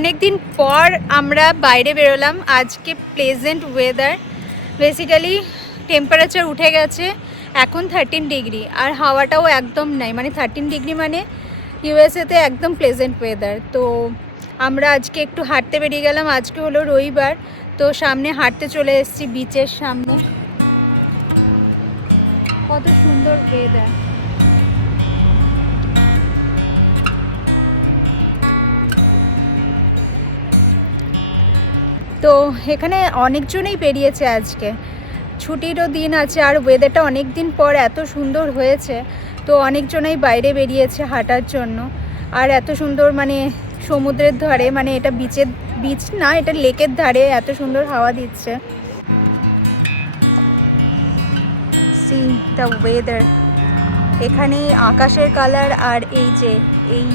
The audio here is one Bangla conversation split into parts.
অনেক দিন পর আমরা বাইরে বেরোলাম। আজকে প্লেজেন্ট ওয়েদার, বেসিক্যালি টেম্পারেচার উঠে গেছে এখন 13 ডিগ্রি, আর হাওয়াটাও একদম নাই, মানে 13 ডিগ্রি মানে ইউএসএতে একদম প্লেজেন্ট ওয়েদার। তো আমরা আজকে একটু হাঁটতে বেরিয়ে গেলাম। আজকে হলো রবিবার, তো সামনে হাঁটতে চলে এসেছি বিচের সামনে। কত সুন্দর ওয়েদার। তো এখানে অনেকজনেই বেরিয়েছে, আজকে ছুটিরও দিন আছে আর ওয়েদারটা অনেক দিন পর এত সুন্দর হয়েছে, তো অনেকজনেই বাইরে বেরিয়েছে হাঁটার জন্য। আর এত সুন্দর মানে সমুদ্রের ধারে, মানে এটা বিচ না, এটা লেকের ধারে, এত সুন্দর হাওয়া দিচ্ছে। C the weather. এখানে আকাশের কালার আর এই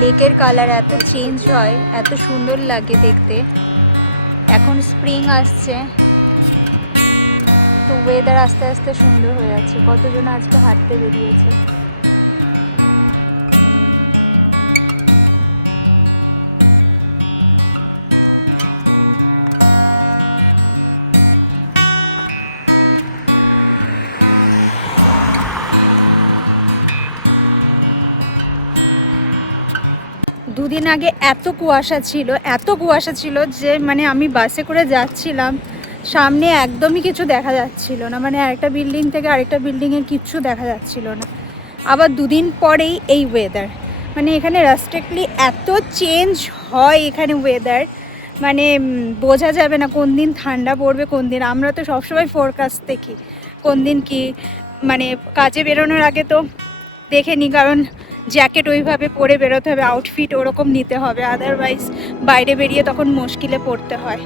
লেকের কালার এত চেঞ্জ হয়, এত সুন্দর লাগে দেখতে। এখন স্প্রিং আসছে, তো ওয়েদার আস্তে আস্তে সুন্দর হয়ে যাচ্ছে। কতজন আজকে হাঁটতে বেরিয়েছে। দুদিন আগে এত কুয়াশা ছিল যে মানে আমি বাসে করে যাচ্ছিলাম, সামনে একদমই কিছু দেখা যাচ্ছিল না, মানে একটা বিল্ডিং থেকে আরেকটা বিল্ডিংয়ে কিচ্ছু দেখা যাচ্ছিল না। আবার দুদিন পরেই এই ওয়েদার, মানে এখানে রাস্ট্রিক্টলি এত চেঞ্জ হয় এখানে ওয়েদার, মানে বোঝা যাবে না কোন দিন ঠান্ডা পড়বে কোন দিন। আমরা তো সবসময় ফোরকাস্ট দেখি কোন দিন কি, মানে কাজে বেরোনোর আগে তো দেখে নিই, কারণ জ্যাকেট ওইভাবে পরে বেরোতে হবে, আউটফিট ওরকম নিতে হবে, আদারওয়াইজ বাইরে বেরিয়ে তখন মুশকিলে পড়তে হয়।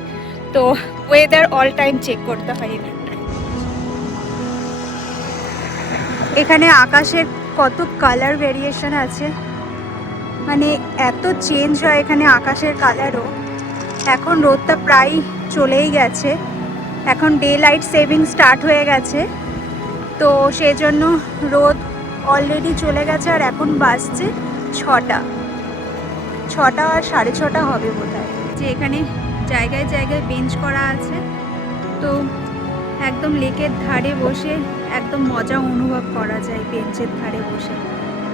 তো ওয়েদার অল টাইম চেক করতে হয় এখানটায়। এখানে আকাশের কত কালার ভেরিয়েশন আছে, মানে এত চেঞ্জ হয় এখানে আকাশের কালারও। এখন রোদটা প্রায় চলেই গেছে, এখন ডে লাইট সেভিং স্টার্ট হয়ে গেছে, তো সেই জন্য রোদ অলরেডি চলে গেছে। আর এখন বাজছে 6টা আর 6:30 হবে বোধহয়। যে এখানে জায়গায় জায়গায় বেঞ্চ করা আছে, তো একদম লেকের ধারে বসে একদম মজা অনুভব করা যায় বেঞ্চের ধারে বসে।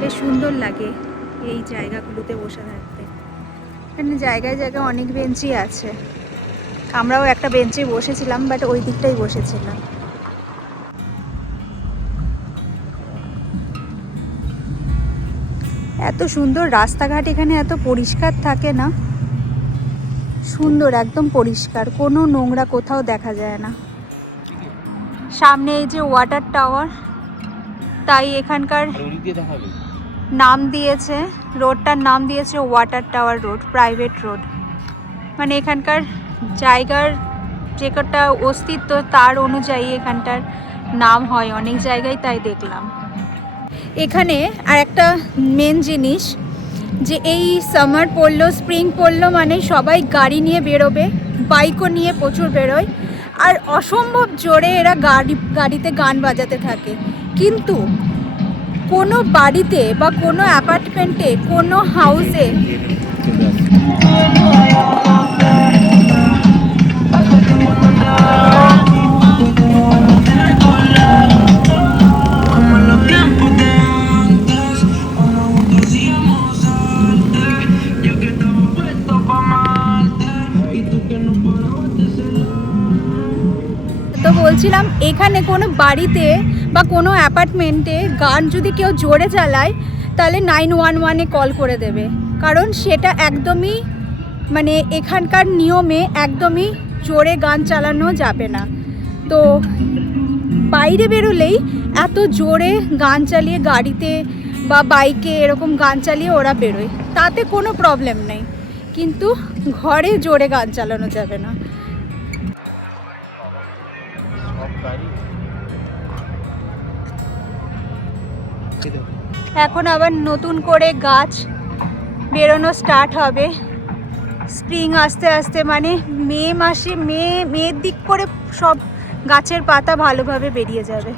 বেশ সুন্দর লাগে এই জায়গাগুলোতে বসে থাকতে। এখানে জায়গায় জায়গায় অনেক বেঞ্চই আছে, আমরাও একটা বেঞ্চে বসেছিলাম, বাট ওই দিকটাই বসেছিলাম। এত সুন্দর রাস্তাঘাট, এখানে এত পরিষ্কার থাকে না, সুন্দর একদম পরিষ্কার, কোনো নোংরা কোথাও দেখা যায় না। সামনে এই যে ওয়াটার টাওয়ার, তাই এখানকার নাম দিয়েছে, রোডটার নাম দিয়েছে water tower road, private road. মানে এখানকার জায়গার যে কটা অস্তিত্ব তার অনুযায়ী এখানটার নাম হয় অনেক জায়গায়, তাই দেখলাম। এখানে আর একটা মেন জিনিস, যে এই সামার পড়লো, স্প্রিং পড়লো, মানে সবাই গাড়ি নিয়ে বেরোবে, বাইকও নিয়ে প্রচুর বেরোয়, আর অসম্ভব জোরে এরা গাড়িতে গান বাজাতে থাকে। কিন্তু কোনো বাড়িতে বা কোনো অ্যাপার্টমেন্টে, কোনো হাউসে বলছিলাম, এখানে কোনো বাড়িতে বা কোনো অ্যাপার্টমেন্টে গান যদি কেউ জোরে চালায়, তাহলে 911-এ কল করে দেবে, কারণ সেটা একদমই মানে এখানকার নিয়মে একদমই জোরে গান চালানো যাবে না। তো বাইরে বেরোলেই এত জোরে গান চালিয়ে, গাড়িতে বা বাইকে এরকম গান চালিয়ে ওরা বেরোয়, তাতে কোনো প্রবলেম নেই, কিন্তু ঘরে জোরে গান চালানো যাবে না। এখন আবার নতুন করে গাছ বেরোনো স্টার্ট হবে, স্প্রিং আস্তে আস্তে, মানে মেয়ের দিক করে সব গাছের পাতা ভালোভাবে বেরিয়ে যাবে।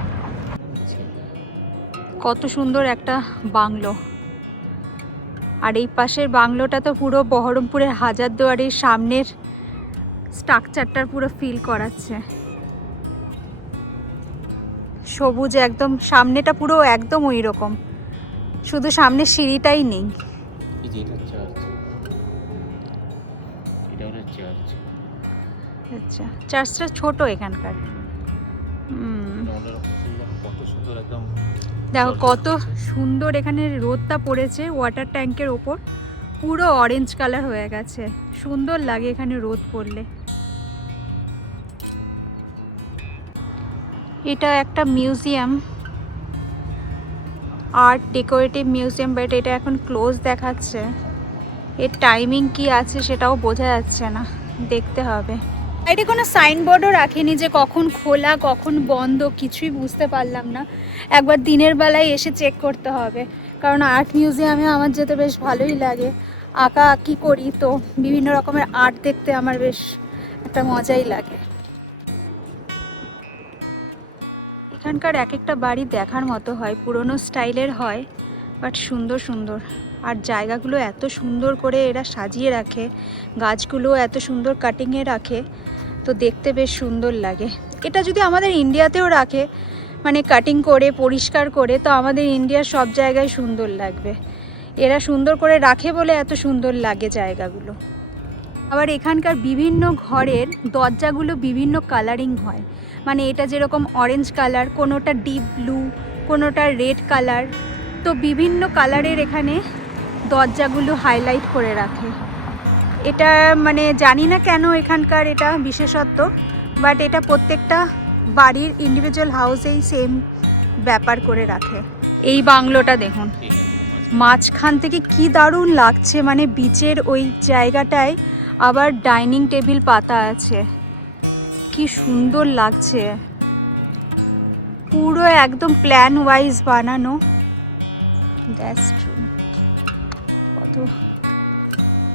কত সুন্দর একটা বাংলো, আর এই পাশের বাংলোটা তো পুরো বহরমপুরের হাজারদুয়ারির সামনের স্ট্রাকচারটার পুরো ফিল করাচ্ছে। সবুজ একদম, সামনেটা পুরো একদম ওই রকম, শুধু সামনে সিঁড়িটাই নেই। আচ্ছা, চার্চটা ছোট এখানকার। দেখো কত সুন্দর এখানে রোদটা পড়েছে ওয়াটার ট্যাঙ্কের ওপর, পুরো অরেঞ্জ কালার হয়ে গেছে, সুন্দর লাগে এখানে রোদ পড়লে। এটা একটা museum, art decorative museum, but এটা এখন ক্লোজ দেখাচ্ছে। এর টাইমিং কি আছে সেটাও বোঝা যাচ্ছে না, দেখতে হবে। এটা কোনো সাইনবোর্ডও রাখেনি যে কখন খোলা কখন বন্ধ, কিছুই বুঝতে পারলাম না। একবার দিনের বেলায় এসে চেক করতে হবে, কারণ আর্ট মিউজিয়ামে আমার যেতে বেশ ভালোই লাগে। আঁকা আঁকি করি তো বিভিন্ন রকমের আর্ট দেখতে আমার বেশ একটা মজাই লাগে। এখানকার এক একটা বাড়ি দেখার মতো হয়, পুরনো স্টাইলের হয়, বাট সুন্দর সুন্দর। আর জায়গাগুলো এত সুন্দর করে এরা সাজিয়ে রাখে, গাছগুলো এত সুন্দর কাটিংয়ে রাখে, তো দেখতে বেশ সুন্দর লাগে। এটা যদি আমাদের ইন্ডিয়াতেও রাখে, মানে কাটিং করে পরিষ্কার করে, তো আমাদের ইন্ডিয়ার সব জায়গায় সুন্দর লাগবে। এরা সুন্দর করে রাখে বলে এত সুন্দর লাগে জায়গাগুলো। আবার এখানকার বিভিন্ন ঘরের দরজাগুলো বিভিন্ন কালারিং হয়, মানে এটা যেরকম অরেঞ্জ কালার, কোনোটা ডিপ ব্লু, কোনোটা রেড কালার, তো বিভিন্ন কালারের এখানে দরজাগুলো হাইলাইট করে রাখে। এটা মানে জানি না কেন এখানকার এটা বিশেষত্ব, বাট এটা প্রত্যেকটা বাড়ির ইন্ডিভিজুয়াল হাউসেই সেম ব্যাপার করে রাখে। এই বাংলোটা দেখুন, মাঝখান থেকে কি দারুণ লাগছে, মানে বিচের ওই জায়গাটায় আবার ডাইনিং টেবিল পাতা আছে, কি সুন্দর লাগছে। পুরো একদম প্ল্যান ওয়াইজ বানানো। That's true. কত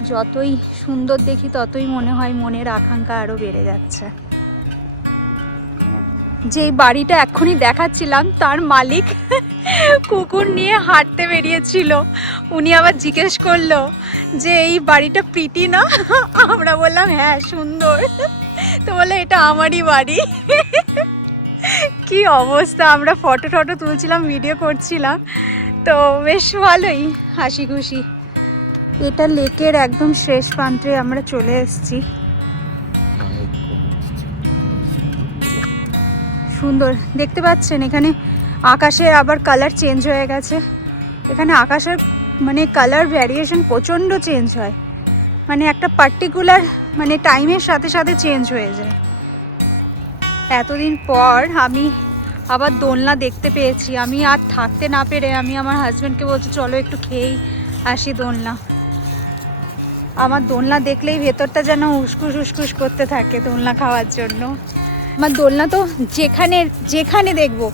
যতই সুন্দর দেখি ততই মনে হয় মনের আকাঙ্ক্ষা আরও বেড়ে যাচ্ছে। যেই বাড়িটা এক্ষুনি দেখাচ্ছিলাম তার মালিক কুকুর নিয়ে হাঁটতে বেরিয়েছিল, উনি আবার জিজ্ঞেস করলো যে এই বাড়িটা প্রীতি না? আমরা বললাম হ্যাঁ সুন্দর, তো বললো এটা আমারই বাড়ি। কি অবস্থা, আমরা ফটো টটো তুলছিলাম, ভিডিও করছিলাম, তো বেশ ভালোই হাসি খুশি। এটা লেকের একদম শেষ প্রান্তে আমরা চলে এসেছি। সুন্দর দেখতে পাচ্ছেন, এখানে আকাশের আবার কালার চেঞ্জ হয়ে গেছে। এখানে আকাশের মানে কালার ভ্যারিয়েশন প্রচণ্ড চেঞ্জ হয়, মানে একটা পার্টিকুলার মানে টাইমের সাথে সাথে চেঞ্জ হয়ে যায়। এতদিন পর আমি আবার দোলনা দেখতে পেয়েছি। আমি আর থাকতে না পেরে আমি আমার হাজব্যান্ডকে বলছি চলো একটু খেয়েই আসি দোলনা। আমার দোলনা দেখলেই ভেতরটা যেন উসকুস উসকুস করতে থাকে দোলনা খাওয়ার জন্য। আমার দোলনা তো যেখানে যেখানে দেখবো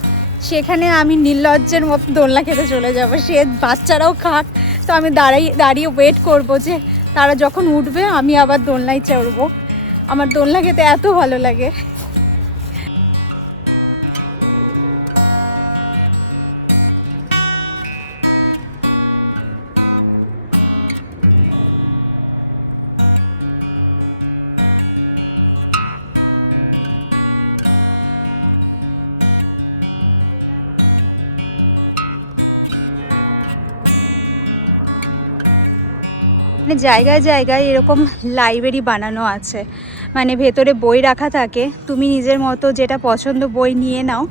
সেখানে আমি নির্লজ্জের মতো দোলনা খেতে চলে যাব। সে বাচ্চারাও খাক, তো আমি দাঁড়িয়ে ওয়েট করব যে তারা যখন উঠবে আমি আবার দোলনায় চড়বো। আমার দোলনা খেতে এত ভালো লাগে। মানে জায়গায় জায়গায় এরকম লাইব্রেরি বানানো আছে, মানে ভেতরে বই রাখা থাকে, তুমি নিজের মতো যেটা পছন্দ বই নিয়ে নাও,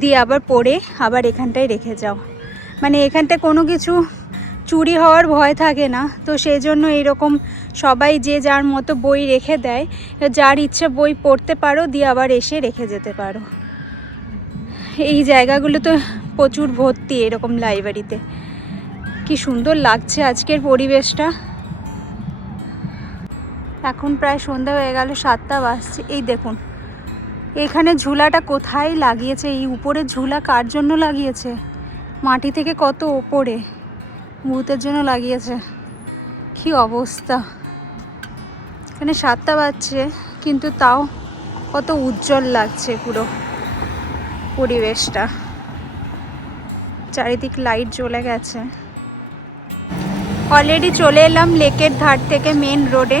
দিয়ে আবার পড়ে আবার এখানটায় রেখে যাও। মানে এখানটায় কোনো কিছু চুরি হওয়ার ভয় থাকে না, তো সেই জন্য এরকম সবাই যে যার মতো বই রেখে দেয়, যার ইচ্ছে বই পড়তে পারো, দিয়ে আবার এসে রেখে যেতে পারো। এই জায়গাগুলো তো প্রচুর ভর্তি এরকম লাইব্রেরিতে। কি সুন্দর লাগছে আজকের পরিবেশটা। এখন প্রায় সন্ধ্যা হয়ে গেল, 7টা বাজছে। এই দেখুন এখানে ঝুলাটা কোথায় লাগিয়েছে, এই উপরের ঝুলা কার জন্য লাগিয়েছে? মাটি থেকে কত ওপরে, ভূতের জন্য লাগিয়েছে। কি অবস্থা, এখানে 7টা বাজছে কিন্তু তাও কত উজ্জ্বল লাগছে পুরো পরিবেশটা। চারিদিক লাইট জ্বলে গেছে। অলরেডি চলে এলাম লেকের ধার থেকে মেন রোডে।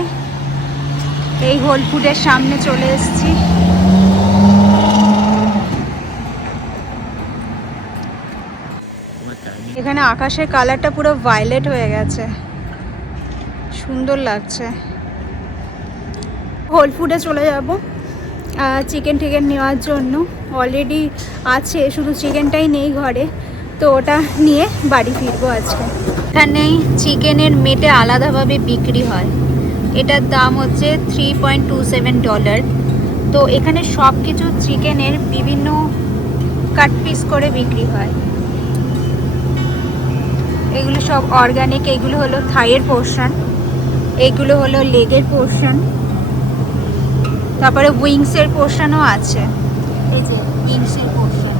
এই হোল ফুডের সামনে চলে এসেছি। এখানে আকাশের কালারটা পুরো ভায়োলেট হয়ে গেছে, সুন্দর লাগছে। হোল ফুডে চলে যাব চিকেন টিকেন নেওয়ার জন্য। অলরেডি আছে, শুধু চিকেনটাই নেই ঘরে, তো ওটা নিয়ে বাড়ি ফিরবো আজকে। এখানে চিকেনের মেটে আলাদাভাবে বিক্রি হয়, এটার দাম হচ্ছে $3.27। তো এখানে সব কিছু চিকেনের বিভিন্ন কাট পিস করে বিক্রি হয়। এগুলো সব অর্গানিক। এগুলো হলো থাইয়ের পোর্শন, এগুলো হলো লেগের পোর্শন, তারপরে উইংসের পোর্শনও আছে। এই যে উইংসের পোর্শন।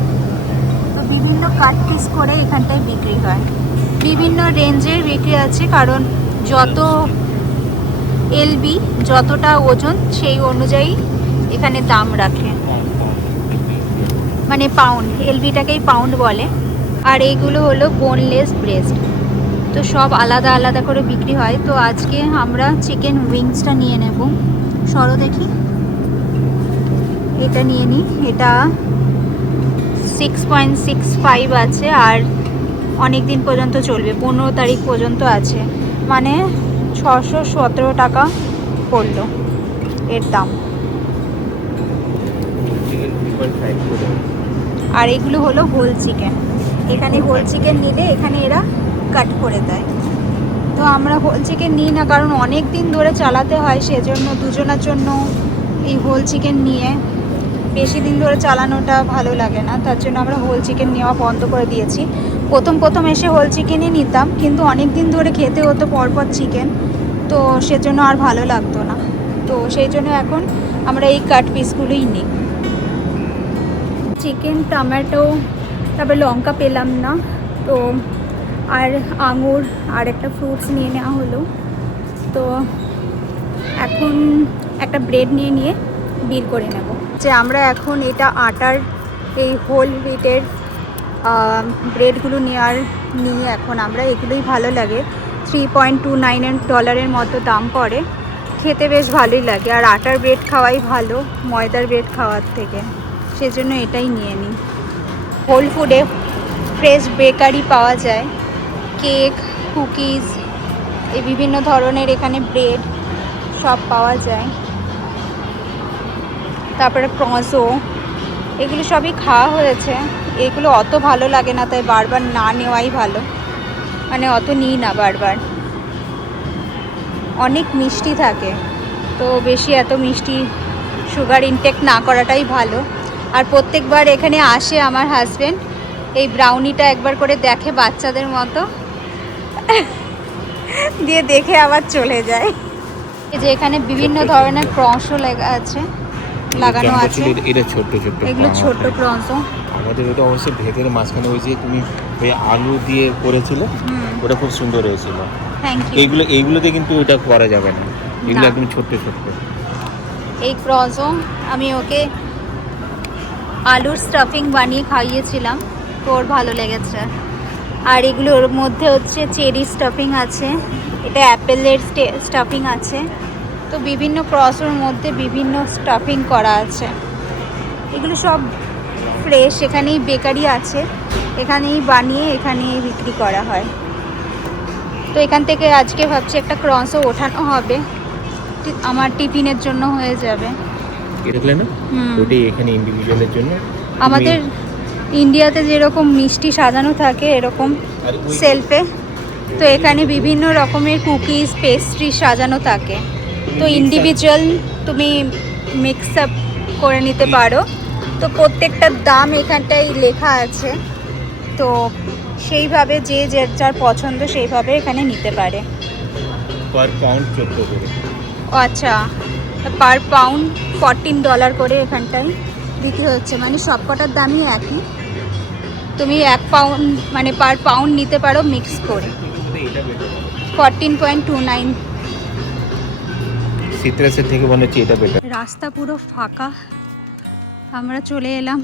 তো বিভিন্ন কাট পিস করে এখানটায় বিক্রি হয়। বিভিন্ন রেঞ্জের বিক্রি আছে, কারণ যত এলবি, যতটা ওজন, সেই অনুযায়ী এখানে দাম রাখে, মানে পাউন্ড, এলবিটাকেই পাউন্ড বলে। আর এইগুলো হলো বোনলেস ব্রেস্ট। তো সব আলাদা আলাদা করে বিক্রি হয়। তো আজকে আমরা চিকেন উইংসটা নিয়ে নেব। সরো দেখি, এটা নিয়ে নিই। এটা 6.65 আছে, আর অনেক দিন পর্যন্ত চলবে, 15 তারিখ পর্যন্ত আছে, মানে 617 টাকা পড়লো এর দাম। আর এগুলো হলো হোল চিকেন। এখানে হোল চিকেন নিলে এখানে এরা কাট করে দেয়। তো আমরা হোল চিকেন নিই না, কারণ অনেক দিন ধরে চালাতে হয়, সেজন্য দুজনের জন্য এই হোল চিকেন নিয়ে বেশি দিন ধরে চালানোটা ভালো লাগে না, তার জন্য আমরা হোল চিকেন নেওয়া বন্ধ করে দিয়েছি। প্রথম এসে হোল চিকেনই নিতাম, কিন্তু অনেক দিন ধরে খেতে হতো পরপর চিকেন, তো সেজন্য আর ভালো লাগতো না। তো সেই জন্য এখন আমরা এই কাট পিসগুলোই নিই। চিকেন, টমেটো, তারপরে লঙ্কা পেলাম না, তো আর আঙুর আর একটা ফ্রুটস নিয়ে নেওয়া হলো। তো এখন একটা ব্রেড নিয়ে বিল করে নেব। যে আমরা এখন এটা আটার, এই হোল হুইটের ব্রেডগুলো নিয়ে এখন আমরা এগুলোই ভালো লাগে। $3.29 মতো দাম পড়ে, খেতে বেশ ভালোই লাগে। আর আটার ব্রেড খাওয়াই ভালো ময়দার ব্রেড খাওয়ার থেকে, সেজন্য এটাই নিয়ে নিই। হোল ফুডে ফ্রেশ বেকারি পাওয়া যায়, কেক, কুকিজ, এই বিভিন্ন ধরনের এখানে ব্রেড সব পাওয়া যায়। তারপরে ক্রসো, এগুলো সবই খাওয়া হয়েছে। এগুলো অত ভালো লাগে না, তাই বারবার না নেওয়াই ভালো, মানে অত নিই না বারবার। অনেক মিষ্টি থাকে, তো বেশি এত মিষ্টি সুগার ইনটেক না করাটাই ভালো। আর প্রত্যেকবার এখানে আসে আমার হাজব্যান্ড, এই ব্রাউনিটা একবার করে দেখে বাচ্চাদের মতো, দিয়ে দেখে আবার চলে যায়। এই যে এখানে বিভিন্ন ধরনের ক্রসও লাগানো আছে। এটা ছোট ছোট, এগুলো ছোট ক্রসও। আমাদের ওটা অবশ্যই ভেতরে মাঝখানে ওই যে তুমি ওই আলু দিয়ে করেছিলে, ওটা খুব সুন্দর হয়েছিল। Thank you. এইগুলোতে কিন্তু ওটা করা যাবে না, এগুলো একদম ছোট্ট ছোট্ট। এই ক্রসও আমি ওকে আলুর স্টাফিং বানিয়ে খাইয়েছিলাম, তো ওর ভালো লেগেছে। আর এগুলোর মধ্যে হচ্ছে চেরি স্টাফিং আছে, এটা অ্যাপেলের স্টাফিং আছে। তো বিভিন্ন ক্রসের মধ্যে বিভিন্ন স্টাফিং করা আছে। এগুলো সব ফ্রেশ, এখানেই বেকারি আছে, এখানেই বানিয়ে এখানেই বিক্রি করা হয়। তো এখান থেকে আজকে ভাবছি একটা ক্রসও ওঠানো হবে, আমার টিফিনের জন্য হয়ে যাবে। দেখলে না, ওটাই এখানে ইন্ডিভিজুয়ালের জন্য। আমাদের ইন্ডিয়াতে যেরকম মিষ্টি সাজানো থাকে এরকম সেলফে, তো এখানে বিভিন্ন রকমের কুকিজ, পেস্ট্রি সাজানো থাকে। তো ইন্ডিভিজুয়াল তুমি মিক্স আপ করে নিতে পারো। তো প্রত্যেকটার দাম এখানটায় লেখা আছে, তো সেইভাবে যে যার পছন্দ সেইভাবে এখানে নিতে পারে। পার পাউন্ড 14 করে। আচ্ছা, পার পাউন্ড $14 করে এখানটায় বিক্রি হচ্ছে, মানে সব কটার দামই একই। তুমি 1 পাউন্ড মানে পার পাউন্ড নিতে পারো মিক্স করে। 14.29। সিট্রাসের থেকে মনে হচ্ছে এটা বেটার। রাস্তা পুরো ফাঁকা, আমরা চলে এলাম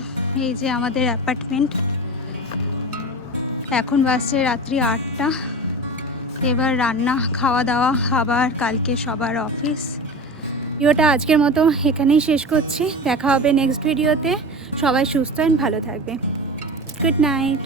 এই যে আমাদের অ্যাপার্টমেন্ট। এখন বাজছে রাত্রি 8টা। এবার রান্না, খাওয়া দাওয়া, আবার কালকে সবার অফিস। ভিডিওটা আজকের মতো এখানেই শেষ করছি। দেখা হবে নেক্সট ভিডিওতে। সবাই সুস্থ অ্যান্ড ভালো থাকবে। Good night.